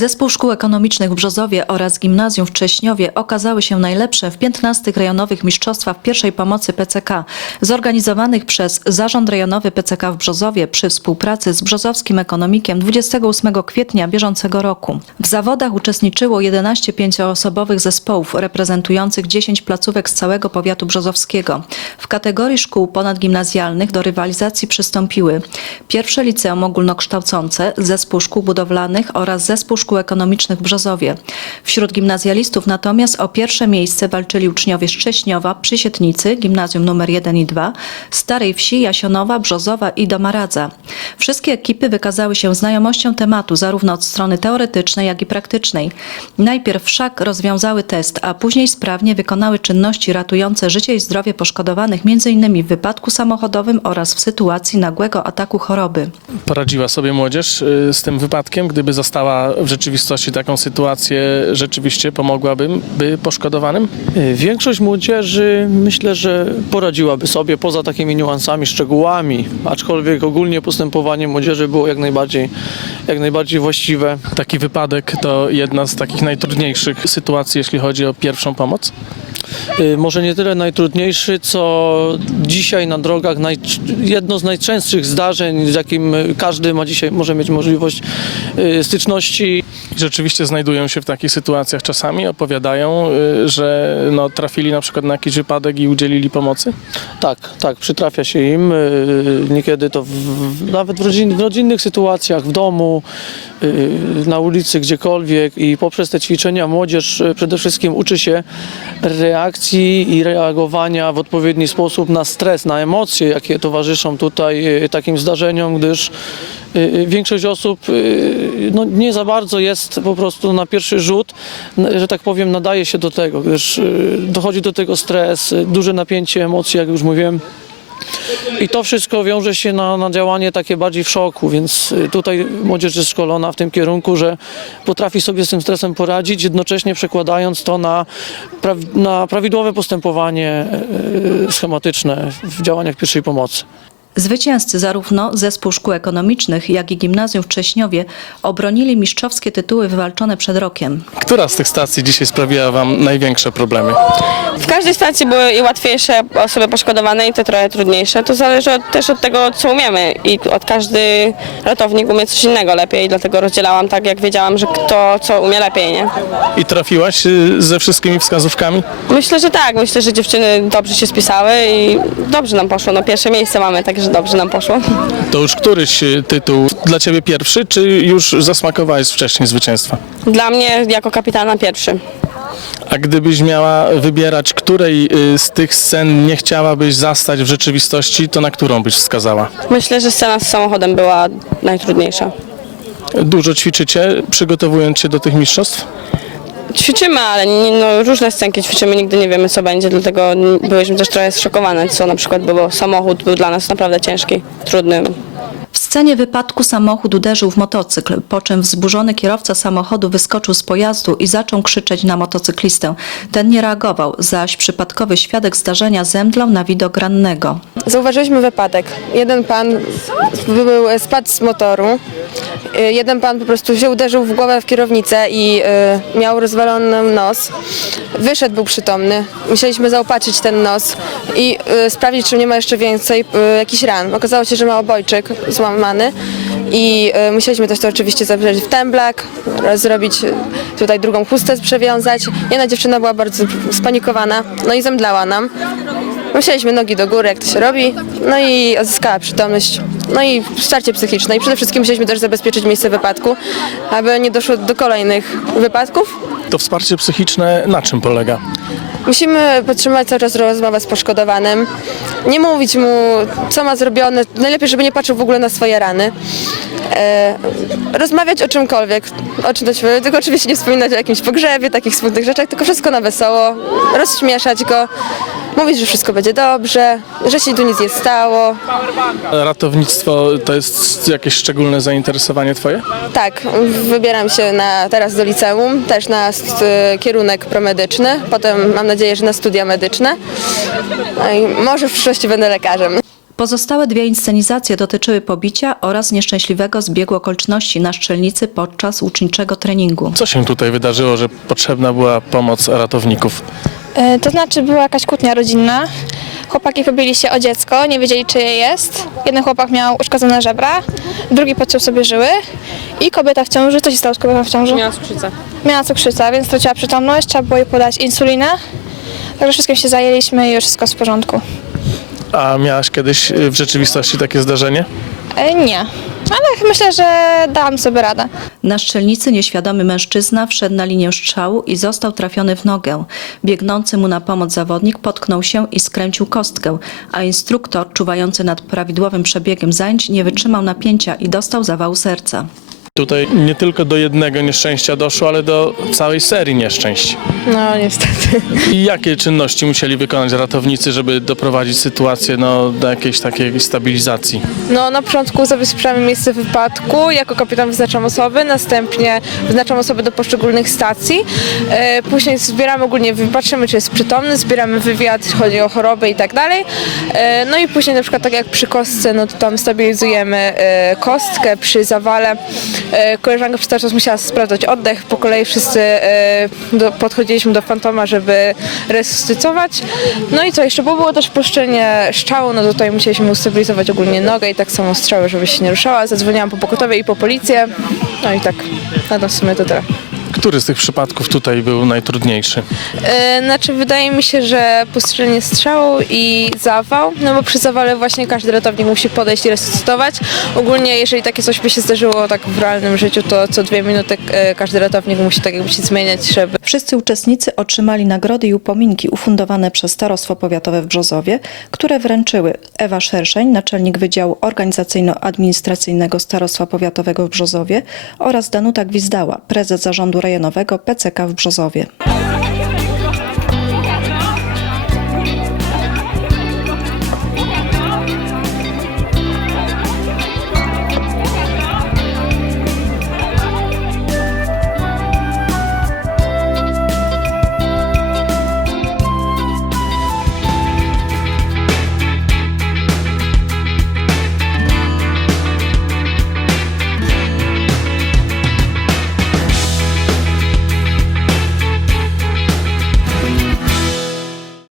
Zespół Szkół Ekonomicznych w Brzozowie oraz Gimnazjum w Cześniowie okazały się najlepsze w 15 rejonowych mistrzostwach pierwszej pomocy PCK, zorganizowanych przez Zarząd Rejonowy PCK w Brzozowie przy współpracy z Brzozowskim Ekonomikiem 28 kwietnia bieżącego roku. W zawodach uczestniczyło 11 pięcioosobowych zespołów reprezentujących 10 placówek z całego powiatu brzozowskiego. W kategorii szkół ponadgimnazjalnych do rywalizacji przystąpiły pierwsze liceum ogólnokształcące, zespół szkół budowlanych oraz zespół szkół ekonomicznych w Brzozowie. Wśród gimnazjalistów natomiast o pierwsze miejsce walczyli uczniowie z Cześniowa, Przysietnicy, gimnazjum nr 1 i 2, Starej Wsi, Jasionowa, Brzozowa i Domaradza. Wszystkie ekipy wykazały się znajomością tematu zarówno od strony teoretycznej, jak i praktycznej. Najpierw wszak rozwiązały test, a później sprawnie wykonały czynności ratujące życie i zdrowie poszkodowanych m.in. w wypadku samochodowym oraz w sytuacji nagłego ataku choroby. Poradziła sobie młodzież y, z tym wypadkiem, gdyby została w rzeczywistości taką sytuację, rzeczywiście pomogłabym by poszkodowanym? Y, Większość młodzieży myślę, że poradziłaby sobie poza takimi niuansami, szczegółami, aczkolwiek ogólnie postępowanie młodzieży było jak najbardziej, jak najbardziej właściwe. Taki wypadek to jedna z takich najtrudniejszych sytuacji, jeśli chodzi o pierwszą pomoc. Y, Może nie tyle najtrudniejszy, co dzisiaj na drogach naj, jedno z najczęstszych zdarzeń, z jakim każdy ma dzisiaj może mieć możliwość y, styczności. Rzeczywiście znajdują się w takich sytuacjach czasami, opowiadają, y, że no, trafili na przykład na jakiś wypadek i udzielili pomocy. Tak, tak, przytrafia się im. Niekiedy to w, nawet w, rodzin, w rodzinnych sytuacjach, w domu, na ulicy, gdziekolwiek i poprzez te ćwiczenia młodzież przede wszystkim uczy się reakcji i reagowania w odpowiedni sposób na stres, na emocje, jakie towarzyszą tutaj y, takim zdarzeniom, gdyż y, y, większość osób no, nie za bardzo jest po prostu na pierwszy rzut, że tak powiem, nadaje się do tego, gdyż dochodzi do tego stres, duże napięcie emocji, jak już mówiłem. I to wszystko wiąże się na, na działanie takie bardziej w szoku, więc y, tutaj młodzież jest szkolona w tym kierunku, że potrafi sobie z tym stresem poradzić, jednocześnie przekładając to na, pra, na prawidłowe postępowanie y, schematyczne w działaniach pierwszej pomocy. Zwycięzcy zarówno zespół szkół ekonomicznych, jak i gimnazjum w Cześniowie obronili mistrzowskie tytuły wywalczone przed rokiem. Która z tych stacji dzisiaj sprawiła Wam największe problemy? W każdej stacji były i łatwiejsze osoby poszkodowane i te trochę trudniejsze. To zależy od, też od tego, co umiemy i od każdy ratownik umie coś innego lepiej, dlatego rozdzielałam tak, jak wiedziałam, że kto co umie lepiej, nie? I trafiłaś y, ze wszystkimi wskazówkami? Myślę, że tak. Myślę, że dziewczyny dobrze się spisały i dobrze nam poszło. No pierwsze miejsce mamy, także dobrze nam poszło. To już któryś y, tytuł dla Ciebie pierwszy, czy już zasmakowałeś wcześniej zwycięstwa? Dla mnie jako kapitana pierwszy. A gdybyś miała wybierać, której y, z tych scen nie chciałabyś zastać w rzeczywistości, to na którą byś wskazała? Myślę, że scena z samochodem była najtrudniejsza. Dużo ćwiczycie, przygotowując się do tych mistrzostw? Ćwiczymy, ale nie, no, różne scenki ćwiczymy, nigdy nie wiemy co będzie, dlatego byliśmy też trochę zszokowane, co na przykład było. Samochód był dla nas naprawdę ciężki, trudny. Scenie wypadku samochód uderzył w motocykl, po czym wzburzony kierowca samochodu wyskoczył z pojazdu i zaczął krzyczeć na motocyklistę. Ten nie reagował, zaś przypadkowy świadek zdarzenia zemdlał na widok rannego. Zauważyliśmy wypadek. Jeden pan był, spadł z motoru. Y, Jeden pan po prostu się uderzył w głowę w kierownicę i y, miał rozwalony nos. Wyszedł, był przytomny. Musieliśmy zaopatrzyć ten nos i y, sprawdzić, czy nie ma jeszcze więcej jakichś ran. Okazało się, że ma obojczyk i y, musieliśmy też to oczywiście zabrać w temblak, oraz zrobić y, tutaj drugą chustę przewiązać. Jedna dziewczyna była bardzo spanikowana, no i zemdlała nam. Musieliśmy nogi do góry, jak to się robi, no i odzyskała przytomność, no i wsparcie psychiczne. I przede wszystkim musieliśmy też zabezpieczyć miejsce wypadku, aby nie doszło do kolejnych wypadków. To wsparcie psychiczne na czym polega? Musimy podtrzymać cały czas rozmowę z poszkodowanym, nie mówić mu, co ma zrobione, najlepiej, żeby nie patrzył w ogóle na swoje rany. E, rozmawiać o czymkolwiek, o czym to tylko oczywiście nie wspominać o jakimś pogrzebie, takich smutnych rzeczach, tylko wszystko na wesoło, rozśmieszać go, mówić, że wszystko będzie dobrze, że się tu nic nie stało. Ratownictwo to jest jakieś szczególne zainteresowanie Twoje? Tak, wybieram się na, teraz do liceum, też na st- kierunek promedyczny, potem mam nadzieję, że na studia medyczne. No i może w przyszłości będę lekarzem. Pozostałe dwie inscenizacje dotyczyły pobicia oraz nieszczęśliwego zbiegu okoliczności na szczelnicy podczas uczniczego treningu. Co się tutaj wydarzyło, że potrzebna była pomoc ratowników? E, To znaczy była jakaś kłótnia rodzinna. Chłopaki pobili się o dziecko, nie wiedzieli czyje jest. Jeden chłopak miał uszkodzone żebra, drugi podciął sobie żyły i kobieta w ciąży. Co się stało z kobietą w ciąży? Miała cukrzycę. Miała cukrzycę, więc straciła przytomność, trzeba było jej podać insulinę. Także wszystkim się zajęliśmy i już wszystko w porządku. A miałaś kiedyś y, w rzeczywistości takie zdarzenie? E, nie, ale myślę, że dałam sobie radę. Na szczelnicy nieświadomy mężczyzna wszedł na linię strzału i został trafiony w nogę. Biegnący mu na pomoc zawodnik potknął się i skręcił kostkę, a instruktor czuwający nad prawidłowym przebiegiem zajęć nie wytrzymał napięcia i dostał zawału serca. Tutaj nie tylko do jednego nieszczęścia doszło, ale do całej serii nieszczęść. No niestety. I jakie czynności musieli wykonać ratownicy, żeby doprowadzić sytuację no, do jakiejś takiej stabilizacji? No na początku zabezpieczamy miejsce wypadku, jako kapitan wyznaczam osoby, następnie wyznaczam osoby do poszczególnych stacji. E, Później zbieramy ogólnie, patrzymy czy jest przytomny, zbieramy wywiad, jeśli chodzi o chorobę i tak dalej. E, No i później na przykład tak jak przy kostce, no to tam stabilizujemy e, kostkę przy zawale. E, Koleżanka przez cały czas musiała sprawdzać oddech, po kolei wszyscy e, podchodziliśmy do fantoma, żeby resuscytować. No i co jeszcze, bo było też puszczenie szczału, no tutaj musieliśmy ustabilizować ogólnie nogę i tak samo strzały, żeby się nie ruszała. Zadzwoniłam po pogotowie i po policję. No i tak, na to w sumie to tyle. Który z tych przypadków tutaj był najtrudniejszy? E, Znaczy wydaje mi się, że postrzelenie strzału i zawał, no bo przy zawale właśnie każdy ratownik musi podejść i resuscytować. Ogólnie jeżeli takie coś by się zdarzyło tak w realnym życiu, to co dwie minuty e, każdy ratownik musi tak jakby się zmieniać, żeby Wszyscy uczestnicy otrzymali nagrody i upominki ufundowane przez Starostwo Powiatowe w Brzozowie, które wręczyły Ewa Szerszeń, naczelnik Wydziału Organizacyjno-Administracyjnego Starostwa Powiatowego w Brzozowie oraz Danuta Gwizdała, prezes zarządu rejonowego PCK w Brzozowie.